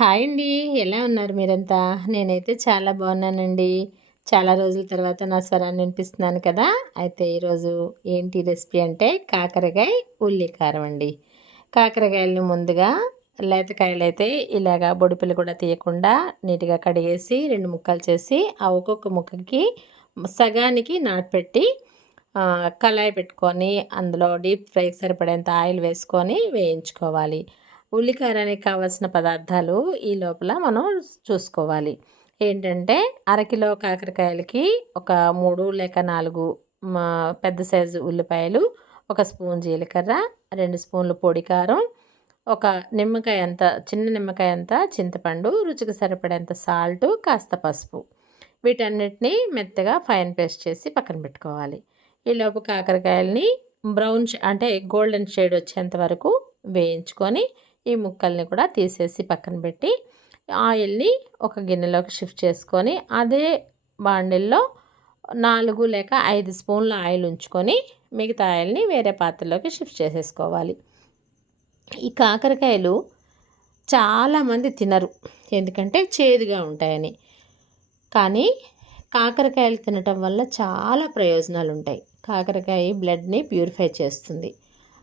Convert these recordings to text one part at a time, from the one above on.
Hi అండి. ఎలా ఉన్నారు మీరంతా? నేనైతే చాలా బాగున్నానండి. చాలా రోజుల తర్వాత నా స్వరాన్ని వినిపిస్తున్నాను కదా? అయితే ఈరోజు ఏంటి రెసిపీ అంటే కాకరకాయ ఉల్లి కారం అండి. కాకరకాయలని ముందుగా లేతకాయలు అయితే ఇలాగా బొడిపిల్లు కూడా తీయకుండా నీట్గా కడిగేసి రెండు ముక్కలు చేసి ఆ ఒక్కొక్క ముక్కకి సగానికి నాటుపెట్టి కళాయి పెట్టుకొని అందులో డీప్ ఫ్రైకి సరిపడేంత ఆయిల్ వేసుకొని వేయించుకోవాలి. ఉల్లికారానికి కావాల్సిన పదార్థాలు ఈ లోపల మనం చూసుకోవాలి. ఏంటంటే అరకిలో కాకరకాయలకి ఒక మూడు లేక నాలుగు పెద్ద సైజు ఉల్లిపాయలు ఒక స్పూన్ జీలకర్ర రెండు స్పూన్లు పొడి కారం ఒక నిమ్మకాయ అంత చిన్న నిమ్మకాయ అంత చింతపండు రుచికి సరిపడేంత సాల్ట్ కాస్త పసుపు. వీటన్నిటిని మెత్తగా ఫైన్ పేస్ట్ చేసి పక్కన పెట్టుకోవాలి. ఈలోపు కాకరకాయలని బ్రౌన్ అంటే గోల్డెన్ షేడ్ వచ్చేంత వరకు వేయించుకొని ఈ ముక్కల్ని కూడా తీసేసి పక్కన పెట్టి ఆయిల్ని ఒక గిన్నెలోకి షిఫ్ట్ చేసుకొని అదే బాండిల్లో నాలుగు లేక ఐదు స్పూన్ల ఆయిల్ ఉంచుకొని మిగతా ఆయిల్ని వేరే పాత్రలోకి షిఫ్ట్ చేసేసుకోవాలి. ఈ కాకరకాయలు చాలామంది తినరు ఎందుకంటే చేదుగా ఉంటాయని. కానీ కాకరకాయలు తినటం వల్ల చాలా ప్రయోజనాలు ఉంటాయి కాకరకాయ బ్లడ్ని ప్యూరిఫై చేస్తుంది.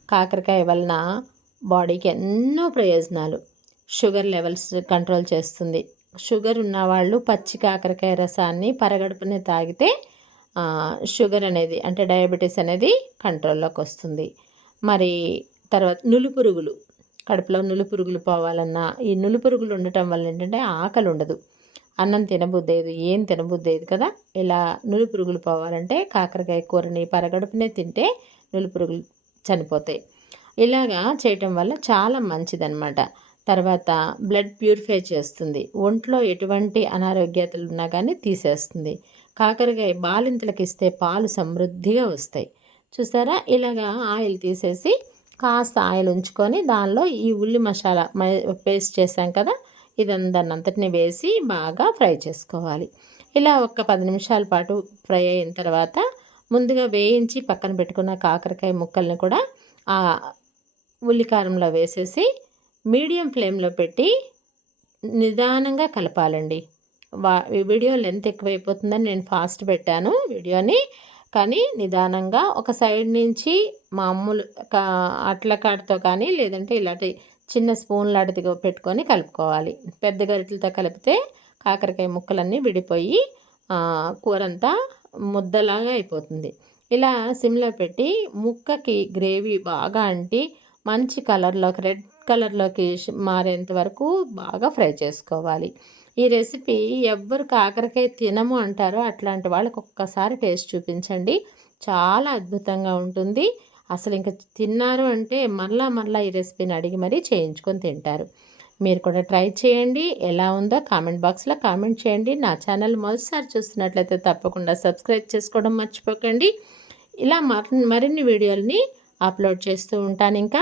కాకరకాయ వలన బాడీకి ఎన్నో ప్రయోజనాలు. షుగర్ లెవెల్స్ కంట్రోల్ చేస్తుంది. షుగర్ ఉన్నవాళ్ళు పచ్చి కాకరకాయ రసాన్ని పరగడుపునే తాగితే షుగర్ అనేది అంటే డయాబెటీస్ అనేది కంట్రోల్లోకి వస్తుంది. మరి తర్వాత నులుపురుగులు కడుపులో నులుపురుగులు పోవాలన్నా ఈ నులుపురుగులు ఉండటం వల్ల ఏంటంటే ఆకలి ఉండదు. అన్నం తినబుద్దేదు ఏం తినబుద్దేది కదా. ఇలా నులుపురుగులు పోవాలంటే కాకరకాయ కూరని పరగడుపునే తింటే నులుపురుగులు చనిపోతాయి. ఇలాగా చేయటం వల్ల చాలా మంచిదన్నమాట. తర్వాత బ్లడ్ ప్యూరిఫై చేస్తుంది. ఒంట్లో ఎటువంటి అనారోగ్యతలు ఉన్నా కానీ తీసేస్తుంది. కాకరకాయ బాలింతలకు ఇస్తే పాలు సమృద్ధిగా వస్తాయి. చూసారా ఇలాగా ఆయిల్ తీసేసి కాస్త ఆయిల్ ఉంచుకొని దానిలో ఈ ఉల్లి మసాలా పేస్ట్ చేసాం కదా? ఇదందరిని అంతటిని వేసి బాగా ఫ్రై చేసుకోవాలి. ఇలా ఒక పది నిమిషాల పాటు ఫ్రై అయిన తర్వాత ముందుగా వేయించి పక్కన పెట్టుకున్న కాకరకాయ ముక్కల్ని కూడా ఉల్లికారంలో వేసేసి మీడియం ఫ్లేమ్లో పెట్టి నిదానంగా కలపాలండి. వా వీడియో లెంత్ ఎక్కువైపోతుందని నేను ఫాస్ట్ పెట్టాను వీడియోని. కానీ నిదానంగా ఒక సైడ్ నుంచి మామూలు అట్ల కాడతో కానీ లేదంటే ఇలాంటి చిన్న స్పూన్ లాంటిది పెట్టుకొని కలుపుకోవాలి. పెద్ద గరిటలతో కలిపితే కాకరకాయ ముక్కలన్నీ విడిపోయి కూరంతా ముద్దలాగా అయిపోతుంది. ఇలా సిమ్లో పెట్టి ముక్కకి గ్రేవీ బాగా అంటి మంచి కలర్లోకి రెడ్ కలర్లోకి మారేంత వరకు బాగా ఫ్రై చేసుకోవాలి. ఈ రెసిపీ ఎవ్వరు కాకరకాయ తినము అంటారో అట్లాంటి వాళ్ళకి ఒక్కసారి టేస్ట్ చూపించండి. చాలా అద్భుతంగా ఉంటుంది. అసలు ఇంకా తిన్నారు అంటే మళ్ళా మళ్ళీ ఈ రెసిపీని అడిగి మరీ చేయించుకొని తింటారు. మీరు కూడా ట్రై చేయండి. ఎలా ఉందో కామెంట్ బాక్స్లో కామెంట్ చేయండి. నా ఛానల్ మొదటిసారి చూస్తున్నట్లయితే తప్పకుండా సబ్స్క్రైబ్ చేసుకోవడం మర్చిపోకండి. ఇలా మరిన్ని వీడియోలని అప్లోడ్ చేస్తూ ఉంటాను ఇంకా.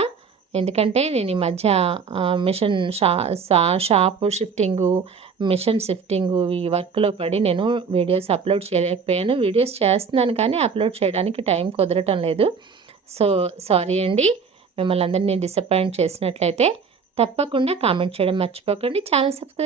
ఎందుకంటే నేను ఈ మధ్య మిషన్ షా షాపు షిఫ్టింగు మిషన్ షిఫ్టింగు ఈ వర్క్లో పడి నేను వీడియోస్ అప్లోడ్ చేయలేకపోయాను. వీడియోస్ చేస్తున్నాను కానీ అప్లోడ్ చేయడానికి టైం కుదరటం లేదు. సో సారీ అండి. మిమ్మల్ని అందరినీ డిసప్పాయింట్ చేసినట్లయితే తప్పకుండా కామెంట్ చేయడం మర్చిపోకండి. Channel subscribe